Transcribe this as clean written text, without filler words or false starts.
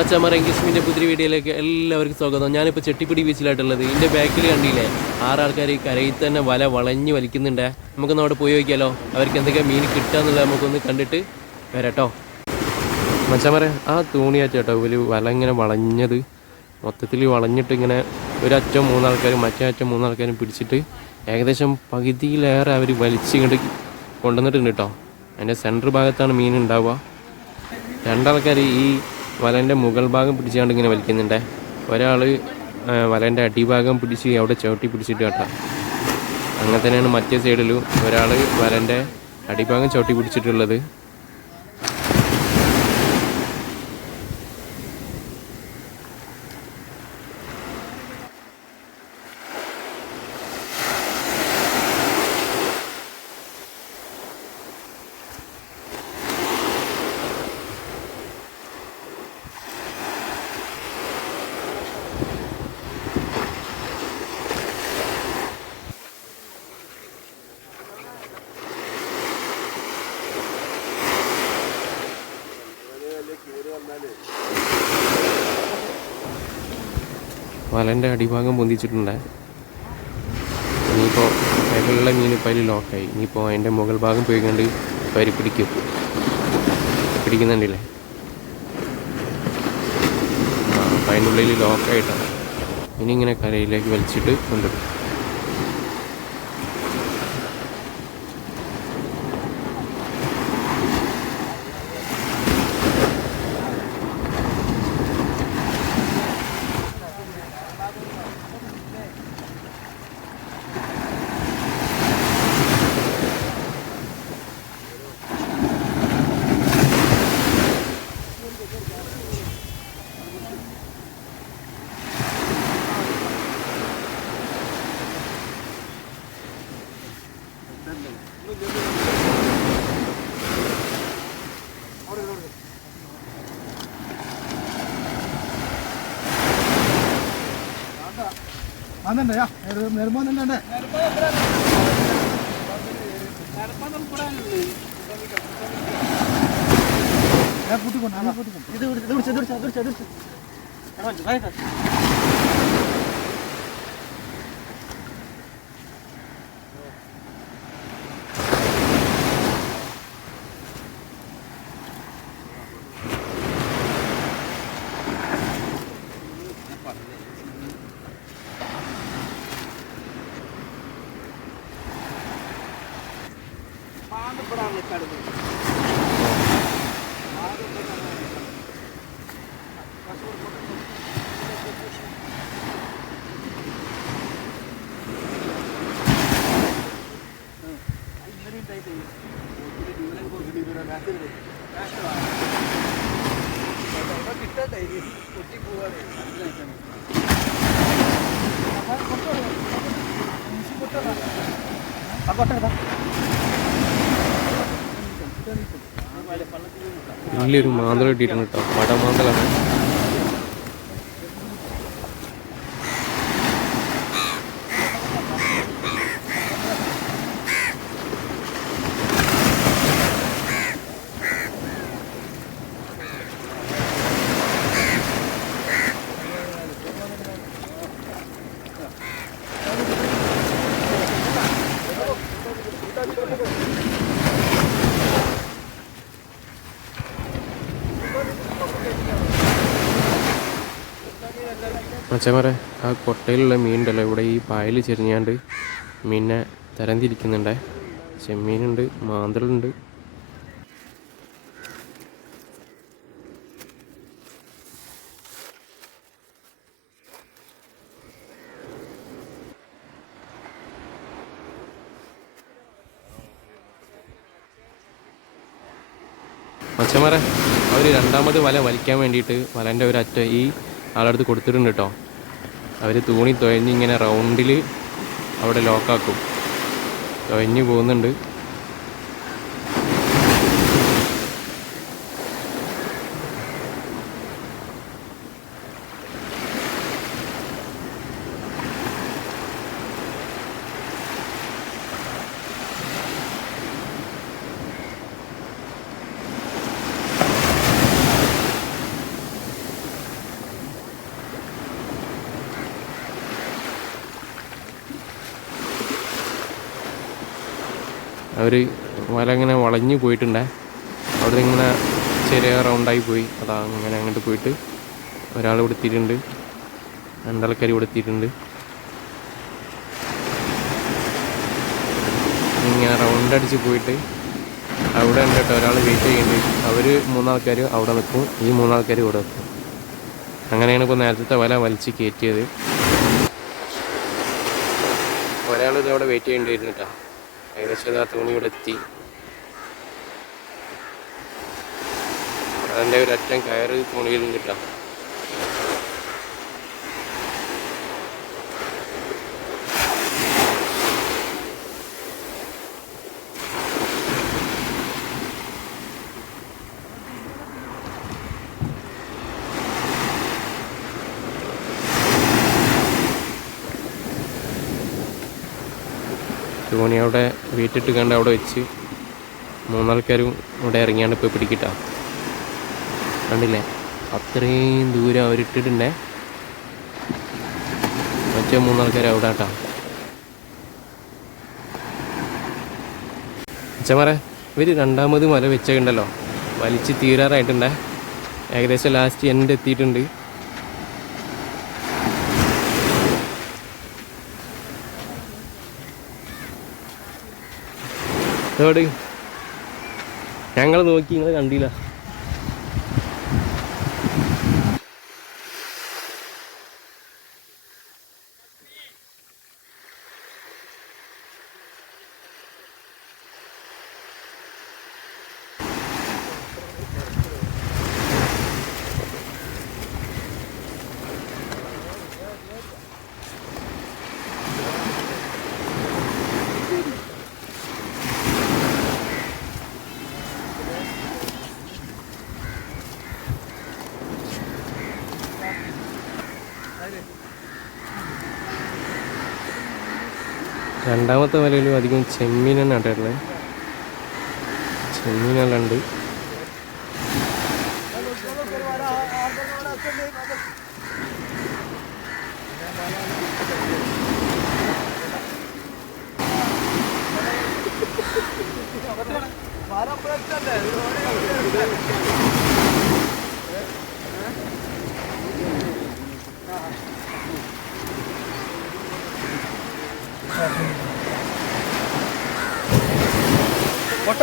മച്ചാമാർ English medium പുതിയ വീഡിയോയിലേക്ക് എല്ലാവർക്കും സ്വാഗതം. ഞാനിപ്പോൾ ചെട്ടിപ്പിടി ബീച്ചിലായിട്ടുള്ളത്. ഇതിൻ്റെ ബാക്കിൽ കണ്ടില്ലേ 6 ആൾക്കാർ ഈ കരയിൽ തന്നെ വല വളഞ്ഞ് വലിക്കുന്നുണ്ട്. നമുക്കൊന്ന് അവിടെ പോയി നോക്കിയാലോ, അവർക്ക് എന്തൊക്കെ മീൻ കിട്ടുകയെന്നുള്ളത് നമുക്കൊന്ന് കണ്ടിട്ട് വരാട്ടോ. മച്ചാമാരെ ആ തൂണിയാച്ചേട്ടോ ഒരു വല ഇങ്ങനെ വളഞ്ഞത്, മൊത്തത്തിൽ വളഞ്ഞിട്ട് ഇങ്ങനെ ഒരറ്റം 3 ആൾക്കാരും മറ്റേ അറ്റം 3 ആൾക്കാരും പിടിച്ചിട്ട് ഏകദേശം പകുതിയിലേറെ അവർ വലിച്ചിങ്ങോട്ട് കൊണ്ടുവന്നിട്ടുണ്ട് കേട്ടോ. അതിൻ്റെ സെൻറ്റർ ഭാഗത്താണ് മീൻ ഉണ്ടാവുക. 2 ആൾക്കാർ ഈ വലേൻ്റെ മുകൾ ഭാഗം പിടിച്ചുകൊണ്ട് ഇങ്ങനെ വലിക്കുന്നുണ്ട്. ഒരാൾ വലേൻ്റെ അടിഭാഗം പിടിച്ച് അവിടെ ചവിട്ടി പിടിച്ചിട്ട് കേട്ടോ. അങ്ങനെ തന്നെയാണ് മറ്റേ സൈഡിലും ഒരാൾ വലേൻ്റെ അടിഭാഗം ചവിട്ടി പിടിച്ചിട്ടുള്ളത്. വലൻ്റെ അടിഭാഗം പൊന്തിച്ചിട്ടുണ്ട്. ഇനിയിപ്പോൾ അതിലുള്ള മീൻ ഇപ്പോൾ അതിൽ ലോക്കായി. ഇനിയിപ്പോൾ അതിൻ്റെ മുകൾ ഭാഗം പോയിക്കൊണ്ട് വരി പിടിക്കുന്നുണ്ടല്ലേ. അപ്പോൾ അതിൻ്റെ ഉള്ളിൽ ലോക്കായിട്ടാണ്. ഇനി ഇങ്ങനെ കരയിലേക്ക് വലിച്ചിട്ട് കൊണ്ടുവരും. അതെന്താ നിർബന്ധം വലിയൊരു മാന്തള കിട്ടിയിട്ടുണ്ട് കേട്ടോ. വടമാന്തളാണ്. മച്ചമാരെ ആ കൊട്ടയിലുള്ള മീനുണ്ടല്ലോ, ഇവിടെ ഈ പായൽ ചെരിഞ്ഞാണ്ട് മീനിനെ തരംതിരിക്കുന്നുണ്ട്. ചെമ്മീനുണ്ട്, മാന്തളുണ്ട്. മച്ചമാരെ അവർ രണ്ടാമത് വല വലിക്കാൻ വേണ്ടിയിട്ട് വലൻ്റെ ഒരറ്റ ഈ ആളടുത്ത് കൊടുത്തിട്ടുണ്ട് കേട്ടോ. അവർ തൂണി തുഴഞ്ഞ് ഇങ്ങനെ റൗണ്ടിൽ അവിടെ ലോക്കാക്കും. തുഴഞ്ഞ് പോകുന്നുണ്ട്. അവർ വല ഇങ്ങനെ വളഞ്ഞു പോയിട്ടുണ്ടേ. അവിടെ നിന്ന് ഇങ്ങനെ ചെറിയ റൗണ്ടായി പോയി. അതാ അങ്ങനെ അങ്ങോട്ട് പോയിട്ട് ഒരാൾ ഇവിടെ എത്തിയിട്ടുണ്ട്, രണ്ടാൾക്കാർ ഇവിടെ എത്തിയിട്ടുണ്ട്. ഇങ്ങനെ റൗണ്ട് അടിച്ച് പോയിട്ട് അവിടെ ഉണ്ട് കേട്ടോ ഒരാൾ വെയിറ്റ് ചെയ്യുന്നുണ്ട്. അവർ 3 ആൾക്കാർ അവിടെ നിൽക്കും, ഈ 3 ആൾക്കാർ ഇവിടെ നിൽക്കും. അങ്ങനെയാണ് ഇപ്പോൾ നേരത്തെ വല വലിച്ച് കയറ്റിയത്. ഒരാൾ ഇത് അവിടെ വെയിറ്റ് ചെയ്യേണ്ടിയിരുന്നു കേട്ടോ. ഏകദേശം ആ തുണി ഇവിടെ എത്തി. അതിൻ്റെ ഒരു അറ്റം കയറ് തുണിയിലും കിട്ടാം. തോണി അവിടെ വീട്ടിട്ട് കണ്ട് അവിടെ വെച്ച് 3 ആൾക്കാരും ഇവിടെ ഇറങ്ങിയാണ്ട് ഇപ്പോൾ പിടിക്കിട്ടാ. കണ്ടില്ലേ, അത്രയും ദൂരം അവരിട്ടിട്ടുണ്ടേ. മറ്റേ 3 ആൾക്കാർ അവിടെ കേട്ടോ. അച്ഛന്മാരെ ഇവർ രണ്ടാമത് മല വെച്ചുണ്ടല്ലോ, വലിച്ച് തീരാറായിട്ടുണ്ടേ. ഏകദേശം ലാസ്റ്റ് എൻ്റെ എത്തിയിട്ടുണ്ട്. അതോട് ഞങ്ങൾ നോക്കി, നിങ്ങൾ കണ്ടില്ല. രണ്ടാമത്തെ വലയിലും അധികം ചെമ്മീൻ തന്നെ ആട്ടുള്ളത്. ചെമ്മീനെല്ലാം ഉണ്ട്. കൊട്ട